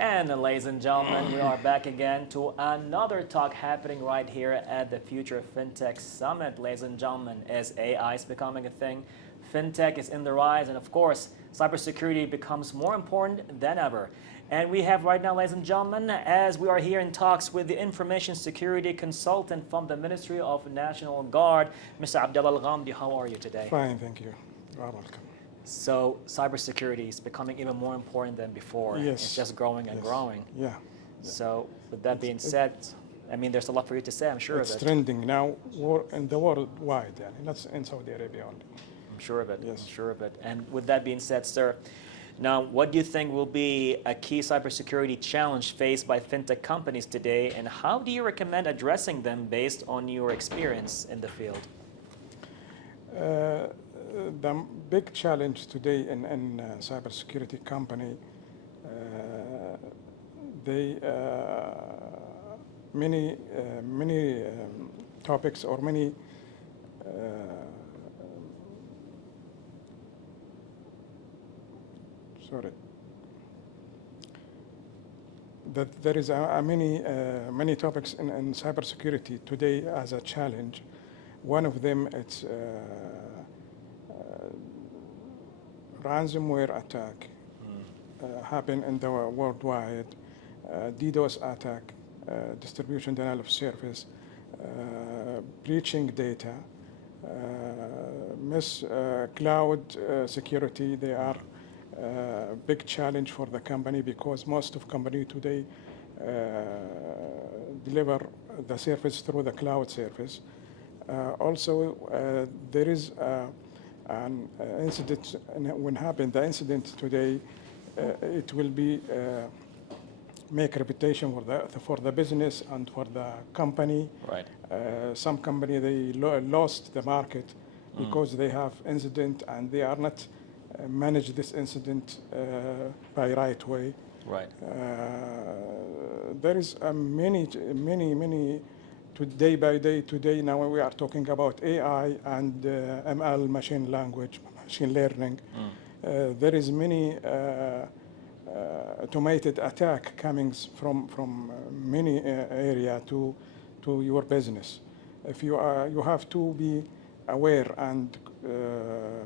And ladies and gentlemen, we are back again to another talk happening right here at the Future Fintech Summit. Ladies and gentlemen, as AI is becoming a thing, fintech is in the rise, and of course, cybersecurity becomes more important than ever. And we have right now, ladies and gentlemen, as we are here in talks with the information security consultant from the Ministry of National Guard, Mr. Abdullah Alghamdi. How are you today? Fine, thank you. You are welcome. So cybersecurity is becoming even more important than before. Yes. It's just growing and growing. Yeah. So with that being said, I mean, there's a lot for you to say, I'm sure of it. It's trending now in the worldwide, not in Saudi Arabia only. I'm sure of it. Yes. I'm sure of it. And with that being said, sir, now what do you think will be a key cybersecurity challenge faced by fintech companies today, and how do you recommend addressing them based on your experience in the field? The big challenge today in cybersecurity company, many topics or many that there is many topics in cybersecurity today as a challenge. One of them it's ransomware attack happen in the worldwide, DDoS attack, distribution denial of service, breaching data, cloud security. They are a big challenge for the company because most of company today deliver the service through the cloud service. Also, there is an incident when happened. The incident today, it will be make reputation for the business and for the company. Right. Some company they lost the market because they have incident and they are not manage this incident by right way. Right. There is many day by day today. Now we are talking about AI and ML, machine learning. There is many automated attack coming from many area to your business. If you have to be aware and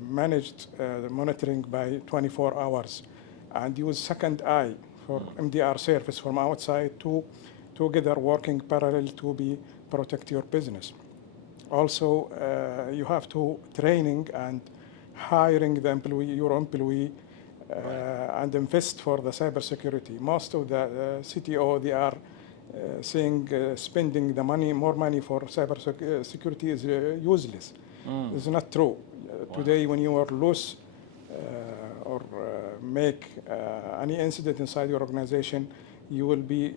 managed monitoring by 24 hours and use second eye for MDR service from outside to together working parallel to be protect your business. Also, you have to training and hiring the your employee and invest for the cybersecurity. Most of the CTO, they are saying spending the more money for cybersecurity is useless. It's not true. Today, when you are lose or make any incident inside your organization, you will be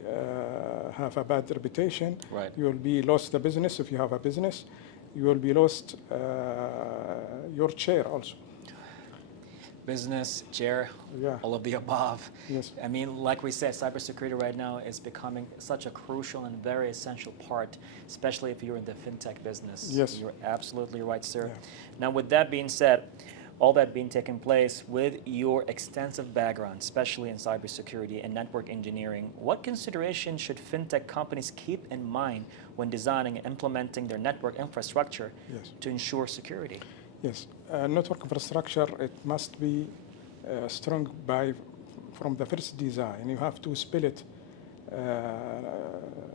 have a bad reputation. Right. You will be lost the business if you have a business. You will be lost your chair also. Business, chair, all of the above. Yes. I mean, like we said, cybersecurity right now is becoming such a crucial and very essential part, especially if you're in the fintech business. Yes. You're absolutely right, sir. Yeah. Now, with that being said, all that being taken place with your extensive background, especially in cybersecurity and network engineering, what consideration should fintech companies keep in mind when designing and implementing their network infrastructure to ensure security? Yes, network infrastructure, it must be strong from the first design. You have to spell it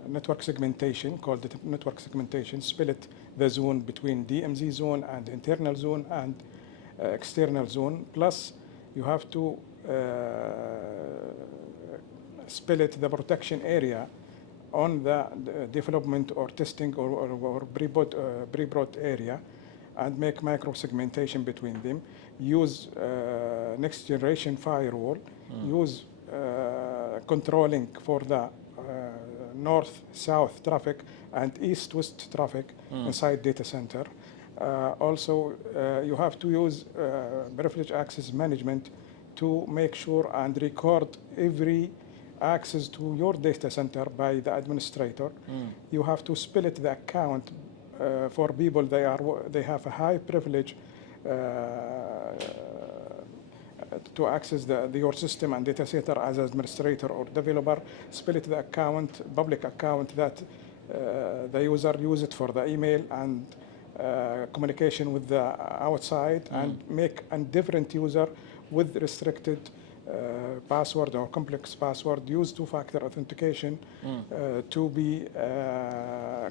network segmentation, called it network segmentation, spell it the zone between DMZ zone and internal zone and external zone. Plus, you have to spell it the protection area on the development or testing or pre-prod area, and make micro segmentation between them. Use next generation firewall. Use controlling for the north-south traffic and east-west traffic inside data center. Also, you have to use privileged access management to make sure and record every access to your data center by the administrator. You have to split the account for people they have a high privilege to access your system and data center as administrator or developer, split the account, public account that the user use it for the email and communication with the outside, and make a different user with restricted password or complex password, use two-factor authentication to be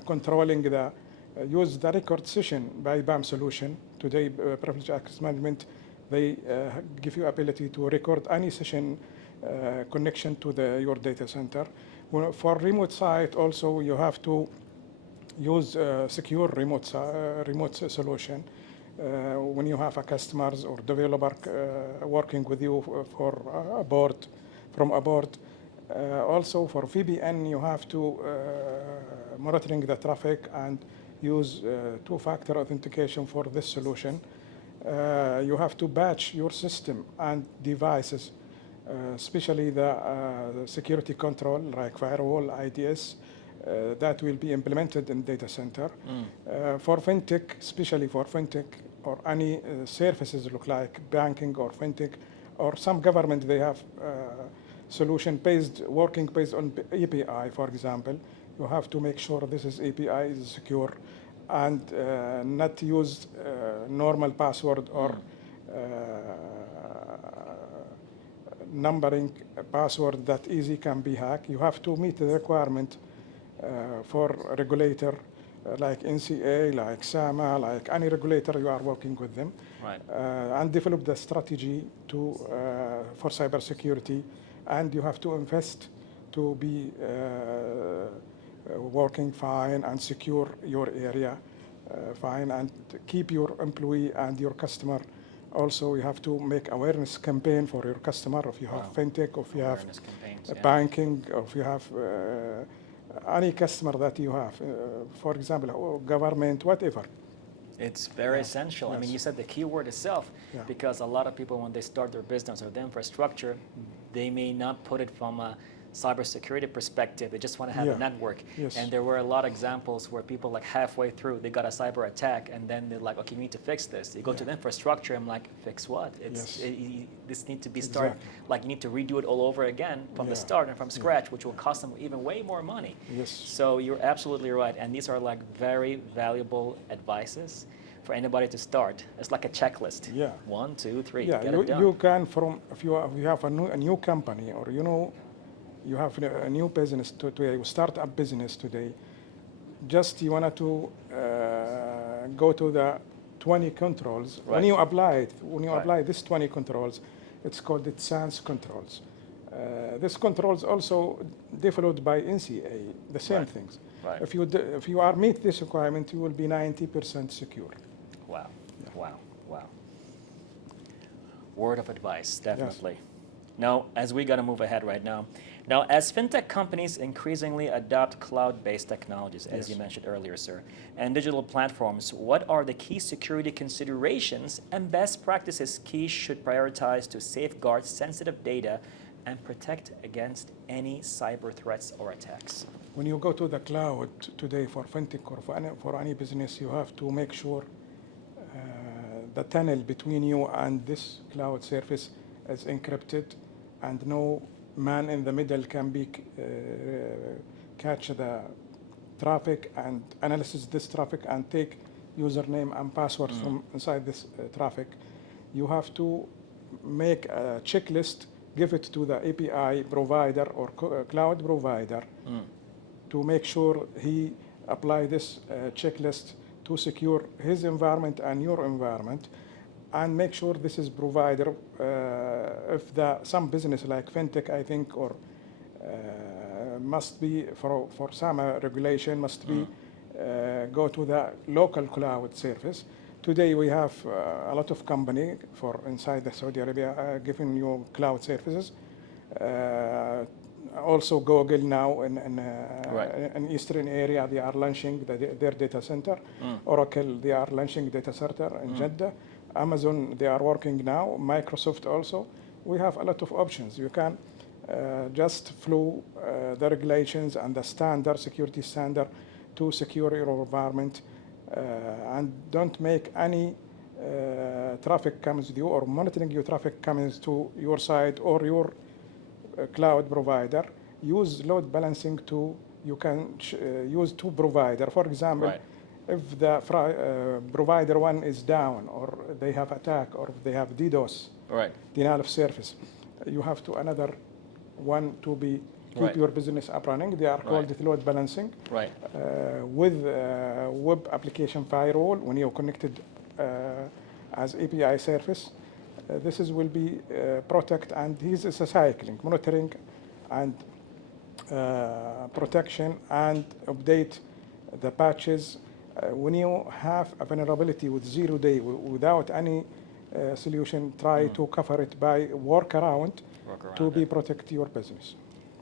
controlling use the record session by BAM solution. Today, Privileged Access Management, they give you ability to record any session connection to your data center. For remote site also, you have to use secure remote solution. When you have a customers or developer working with you from abroad. Also for VPN, you have to monitoring the traffic and use two-factor authentication for this solution. You have to batch your system and devices, especially the security control like firewall, IDS, that will be implemented in data center. For fintech, especially for fintech or any services look like banking or fintech or some government, they have solution working based on API, for example. You have to make sure this API is secure and not use normal password or numbering password that easy can be hacked. You have to meet the requirement for regulator like NCA, like SAMA, like any regulator you are working with them, right. And develop the strategy for cybersecurity. And you have to invest to be working fine and secure your area fine, and keep your employee and your customer. Also, you have to make awareness campaign for your customer. If you have fintech, if you have banking, or if you have any customer that you have, for example, government, whatever. It's very essential. Yes. I mean, you said the key word itself, because a lot of people, when they start their business or the infrastructure, they may not put it from a cybersecurity perspective. They just want to have a network. Yes. And there were a lot of examples where people like halfway through, they got a cyber attack, and then they're like, okay, you need to fix this. You go to the infrastructure, I'm like, fix what? This needs to be started, like you need to redo it all over again from the start and from scratch, which will cost them even way more money. Yes. So you're absolutely right. And these are like very valuable advices for anybody to start. It's like a checklist. Yeah. 1, 2, 3. Yeah, get it done. you can if you have a new company, or you have a new business today, you start a business today, just you wanted to go to the 20 controls. Right. When you apply this 20 controls, it's called the SANS controls. This controls also developed by NCA, the same things. Right. If you are meet this requirement, you will be 90% secure. Wow, wow. Word of advice, definitely. Yes. Now, as we got to move ahead right now, as fintech companies increasingly adopt cloud-based technologies, as you mentioned earlier, sir, and digital platforms, what are the key security considerations and best practices keys should prioritize to safeguard sensitive data and protect against any cyber threats or attacks? When you go to the cloud today for fintech or for any business, you have to make sure the tunnel between you and this cloud service is encrypted, and no man in the middle can be catch the traffic and analyze this traffic and take username and password from inside this traffic. You have to make a checklist, give it to the API provider or cloud provider to make sure he apply this checklist to secure his environment and your environment, and make sure this is provider. If some business like fintech, I think, or must be for some regulation must be go to the local cloud service. Today we have a lot of company for inside the Saudi Arabia giving you cloud services. Also Google now in Eastern area, they are launching their data center. Oracle, they are launching data center in Jeddah. Amazon, they are working now. Microsoft also. We have a lot of options. You can just follow the regulations and the security standard to secure your environment, and don't make any traffic comes to you or monitoring your traffic comes to your site or your cloud provider, use load balancing to, you can use two provider. For example, Right. if the provider one is down or they have attack or they have DDoS, Right. denial of service, you have to another one to be keep Right. your business up running. They are called Right. load balancing. Right. With web application firewall, when you're connected as API service, this is will be protect, and this is a cycling monitoring and protection and update the patches. When you have a vulnerability with 0 day without any solution, try to cover it by workaround to be protect your business.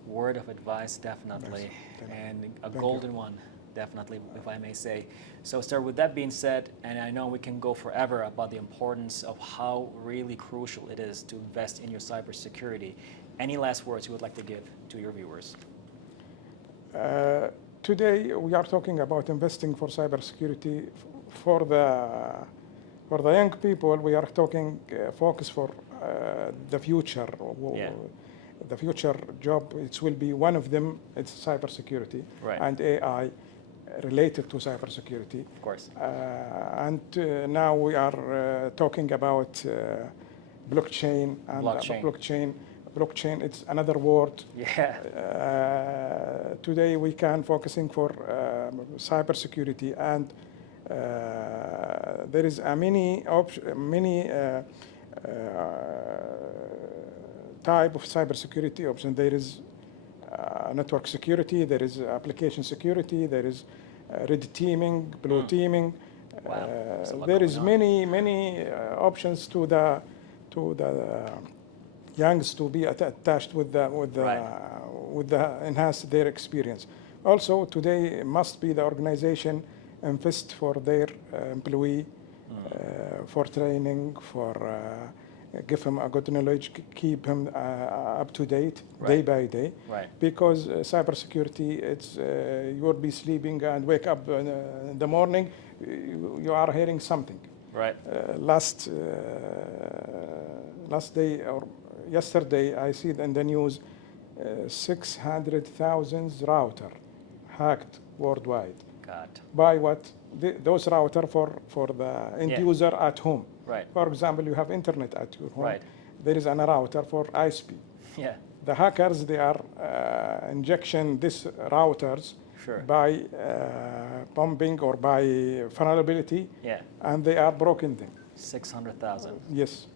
Word of advice, definitely, Yes. and a Thank golden you. one, definitely, if I may say. So, sir, with that being said, and I know we can go forever about the importance of how really crucial it is to invest in your cybersecurity. Any last words you would like to give to your viewers? Today we are talking about investing for cybersecurity for the young people. We are talking focus for the future. Yeah. The future job, it will be one of them. It's cybersecurity Right. and AI related to cybersecurity. Of course. And now we are talking about blockchain and Blockchain. Blockchain, it's another word. Yeah. Today we can focusing for cybersecurity, and there is a many type of cybersecurity option. There is network security, there is application security, there is red teaming, blue teaming. Wow. There's a lot There is going on. many options to the youngs to be attached with the enhance their experience. Also today must be the organization invest for their employee for training, for give him a good knowledge, keep him up to date day by day. Right. Because cybersecurity, it's you will be sleeping and wake up in the morning, you are hearing something. Right. Last day or yesterday, I see in the news 600,000 router hacked worldwide. God. By what? Those router for the end user at home. Right. For example, you have internet at your home. Right. There is a router for ISP. Yeah. The hackers, they are injection these routers Sure. by pumping or by vulnerability, Yeah. and they are broken them. 600,000. Yes.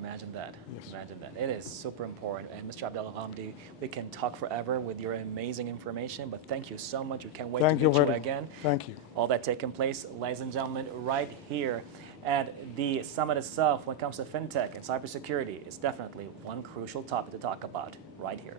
Imagine that. Yes. Imagine that. It is super important. And Mr. Abdullah Alghamdi, we can talk forever with your amazing information, but thank you so much. We can't wait Thank to you meet you very again. Thank you. All that taking place, ladies and gentlemen, right here at the summit itself when it comes to fintech and cybersecurity is definitely one crucial topic to talk about right here.